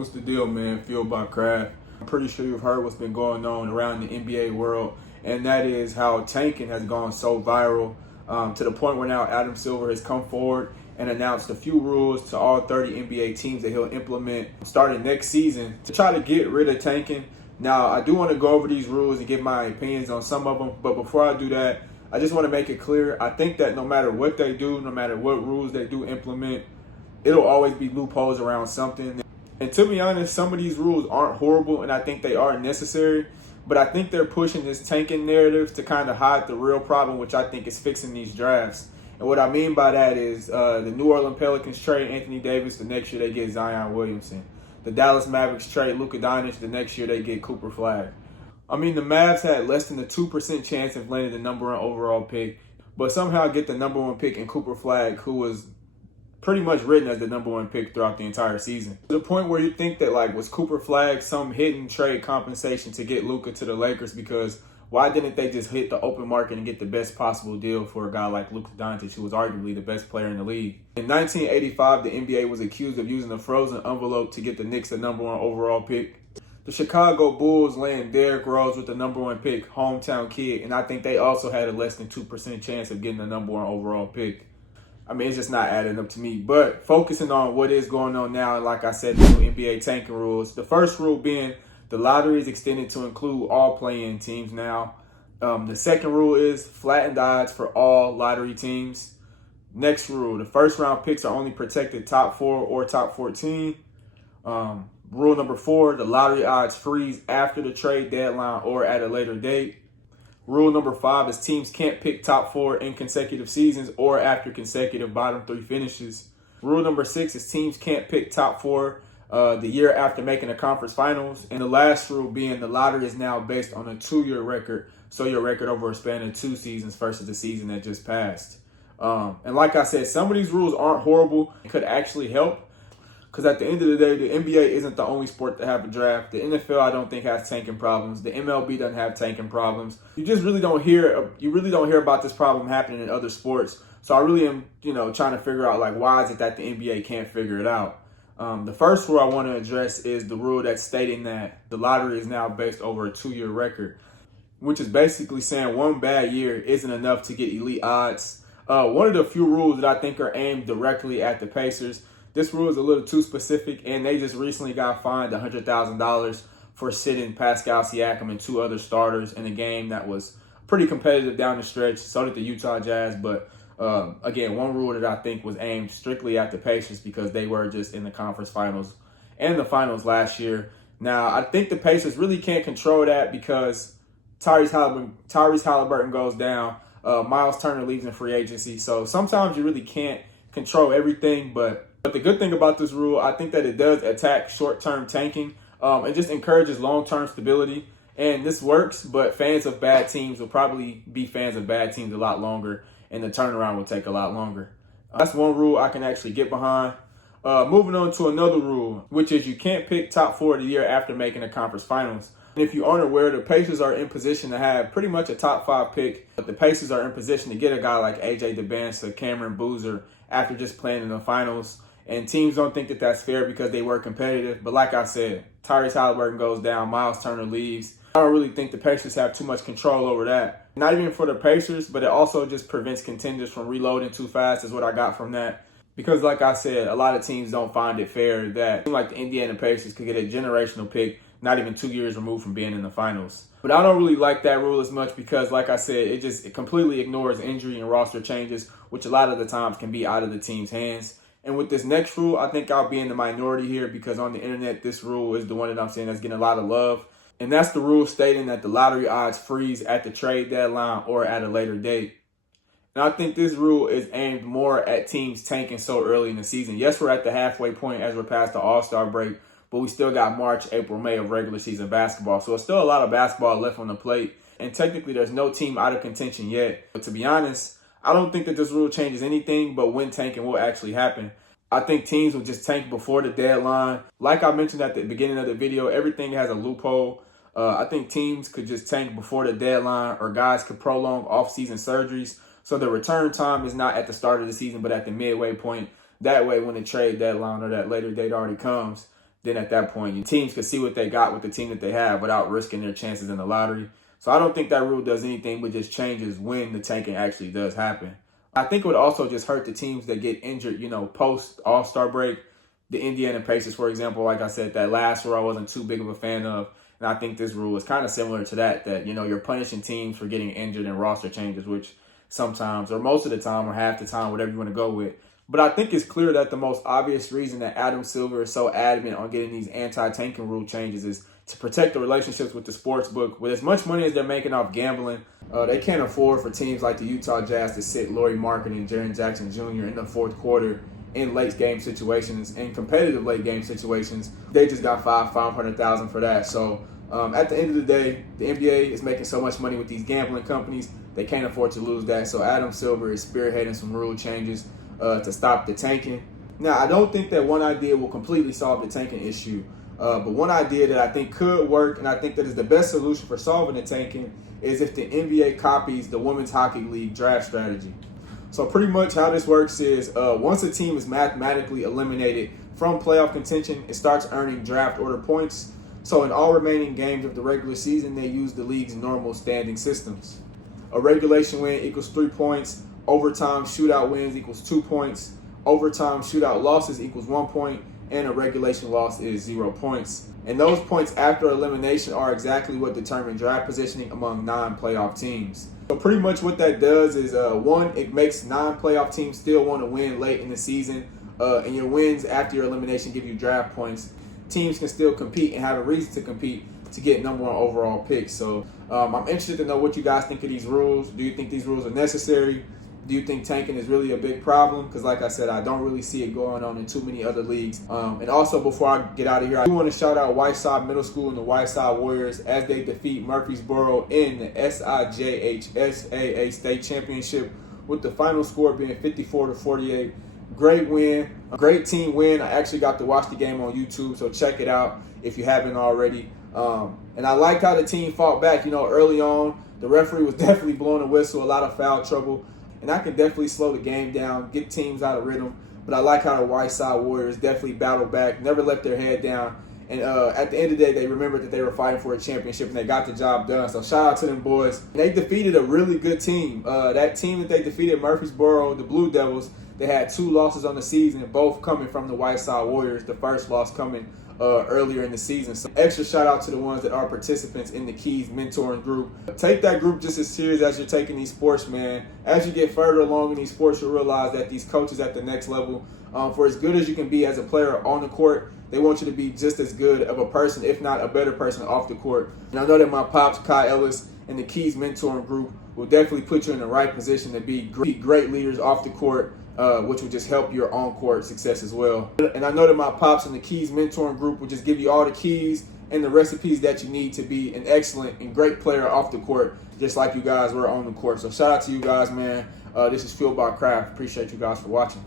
What's the deal, man? Fueled by Craft. I'm pretty sure you've heard what's been going on around the NBA world, and that is how tanking has gone so viral to the point where now Adam Silver has come forward and announced a few rules to all 30 NBA teams that he'll implement starting next season to try to get rid of tanking. Now, I do want to go over these rules and give my opinions on some of them, but before I do that, I just want to make it clear. I think that no matter what they do, no matter what rules they do implement, it'll always be loopholes around something. And to be honest, some of these rules aren't horrible, and I think they are necessary. But I think they're pushing this tanking narrative to kind of hide the real problem, which I think is fixing these drafts. And what I mean by that is the New Orleans Pelicans trade Anthony Davis. The next year they get Zion Williamson. The Dallas Mavericks trade Luka Doncic. The next year they get Cooper Flag. I mean, the Mavs had less than a 2% chance of landing the number one overall pick, but somehow get the number one pick in Cooper Flag, who was pretty much written as the number one pick throughout the entire season. To the point where you think that, like, was Cooper Flag some hidden trade compensation to get Luka to the Lakers? Because why didn't they just hit the open market and get the best possible deal for a guy like Luka Doncic, who was arguably the best player in the league? In 1985, the NBA was accused of using a frozen envelope to get the Knicks the number one overall pick. The Chicago Bulls land Derrick Rose with the number one pick, hometown kid, and I think they also had a less than 2% chance of getting the number one overall pick. I mean, it's just not adding up to me. But focusing on what is going on now, and like I said, the new NBA tanking rules. The first rule being the lottery is extended to include all play-in teams now. The second rule is flattened odds for all lottery teams. Next rule, the first round picks are only protected top 4 or top 14. Rule number 4, the lottery odds freeze after the trade deadline or at a later date. Rule number 5 is teams can't pick top 4 in consecutive seasons or after consecutive bottom 3 finishes. Rule number 6 is teams can't pick top 4 the year after making the conference finals. And the last rule being the lottery is now based on a 2-year record, so your record over a span of 2 seasons versus the season that just passed. And like I said, some of these rules aren't horrible. It could actually help. Because at the end of the day, the NBA isn't the only sport to have a draft. The NFL, I don't think, has tanking problems. The MLB doesn't have tanking problems. You really don't hear about this problem happening in other sports. So I really am, trying to figure out, like, why is it that the NBA can't figure it out? The first rule I want to address is the rule that's stating that the lottery is now based over a 2-year record, which is basically saying one bad year isn't enough to get elite odds. One of the few rules that I think are aimed directly at the Pacers. This rule is a little too specific, and they just recently got fined $100,000 for sitting Pascal Siakam and 2 other starters in a game that was pretty competitive down the stretch. So did the Utah Jazz, but again, one rule that I think was aimed strictly at the Pacers because they were just in the conference finals and the finals last year. Now, I think the Pacers really can't control that because Tyrese Halliburton goes down, Miles Turner leaves in free agency. So sometimes you really can't control everything, but the good thing about this rule, I think that it does attack short-term tanking and just encourages long-term stability. And this works, but fans of bad teams will probably be fans of bad teams a lot longer, and the turnaround will take a lot longer. That's one rule I can actually get behind. Moving on to another rule, which is you can't pick top 4 of the year after making the conference finals. And if you aren't aware, the Pacers are in position to have pretty much a top 5 pick, but the Pacers are in position to get a guy like AJ DeBanza, Cameron Boozer after just playing in the finals. And teams don't think that that's fair because they were competitive. But like I said, Tyrese Halliburton goes down, Miles Turner leaves. I don't really think the Pacers have too much control over that. Not even for the Pacers, but it also just prevents contenders from reloading too fast is what I got from that. Because like I said, a lot of teams don't find it fair that like the Indiana Pacers could get a generational pick not even 2 years removed from being in the finals. But I don't really like that rule as much because, like I said, it completely ignores injury and roster changes, which a lot of the times can be out of the team's hands. And with this next rule, I think I'll be in the minority here because on the internet, this rule is the one that I'm saying that's getting a lot of love. And that's the rule stating that the lottery odds freeze at the trade deadline or at a later date. And I think this rule is aimed more at teams tanking so early in the season. Yes, we're at the halfway point as we're past the All-Star break, but we still got March, April, May of regular season basketball. So it's still a lot of basketball left on the plate. And technically, there's no team out of contention yet. But to be honest, I don't think that this rule changes anything but when tanking will actually happen. I think teams will just tank before the deadline. Like I mentioned at the beginning of the video, everything has a loophole. I think teams could just tank before the deadline, or guys could prolong off-season surgeries so the return time is not at the start of the season but at the midway point. That way, when the trade deadline or that later date already comes, then at that point, teams could see what they got with the team that they have without risking their chances in the lottery. So I don't think that rule does anything but just changes when the tanking actually does happen. I think it would also just hurt the teams that get injured, post All-Star break. The Indiana Pacers, for example, like I said, that last rule I wasn't too big of a fan of. And I think this rule is kind of similar to that, you're punishing teams for getting injured in roster changes, which sometimes, or most of the time, or half the time, whatever you want to go with. But I think it's clear that the most obvious reason that Adam Silver is so adamant on getting these anti-tanking rule changes is to protect the relationships with the sports book. With as much money as they're making off gambling, they can't afford for teams like the Utah Jazz to sit Lauri Markkanen and Jaren Jackson Jr. in the fourth quarter in late game situations, in competitive late game situations. They just got $500,000 for that. So at the end of the day, the NBA is making so much money with these gambling companies, they can't afford to lose that. So Adam Silver is spearheading some rule changes to stop the tanking. Now, I don't think that one idea will completely solve the tanking issue, but one idea that I think could work, and I think that is the best solution for solving the tanking, is if the NBA copies the Women's Hockey League draft strategy. So pretty much how this works is once a team is mathematically eliminated from playoff contention, it starts earning draft order points. So in all remaining games of the regular season, they use the league's normal standing systems. A regulation win equals 3 points. Overtime shootout wins equals 2 points. Overtime shootout losses equals 1 point. And a regulation loss is 0 points. And those points after elimination are exactly what determine draft positioning among non-playoff teams. So pretty much what that does is, one, it makes non-playoff teams still want to win late in the season. And your wins after your elimination give you draft points. Teams can still compete and have a reason to compete to get number one overall picks. So I'm interested to know what you guys think of these rules. Do you think these rules are necessary? Do you think tanking is really a big problem? Because like I said, I don't really see it going on in too many other leagues. And also, before I get out of here, I do want to shout out Whiteside Middle School and the Whiteside Warriors as they defeat Murfreesboro in the SIJHSAA State Championship, with the final score being 54-48. Great win, a great team win. I actually got to watch the game on YouTube, so check it out if you haven't already. And I like how the team fought back. Early on, the referee was definitely blowing a whistle, a lot of foul trouble. And I can definitely slow the game down, get teams out of rhythm. But I like how the Whiteside Warriors definitely battled back, never let their head down. And at the end of the day, they remembered that they were fighting for a championship, and they got the job done. So shout out to them boys. They defeated a really good team. That team that they defeated, Murfreesboro, the Blue Devils, they had 2 losses on the season, both coming from the Whiteside Warriors. The first loss coming earlier in the season. So extra shout out to the ones that are participants in the Keys mentoring group. Take that group just as serious as you're taking these sports, man. As you get further along in these sports, you'll realize that these coaches at the next level, for as good as you can be as a player on the court, they want you to be just as good of a person, if not a better person, off the court. And I know that my pops, Kai Ellis, and the Keys mentoring group will definitely put you in the right position to be great leaders off the court, which will just help your on-court success as well. And I know that my pops and the Keys mentoring group will just give you all the keys and the recipes that you need to be an excellent and great player off the court, just like you guys were on the court. So shout out to you guys, man. This is Fueled by Craft. Appreciate you guys for watching.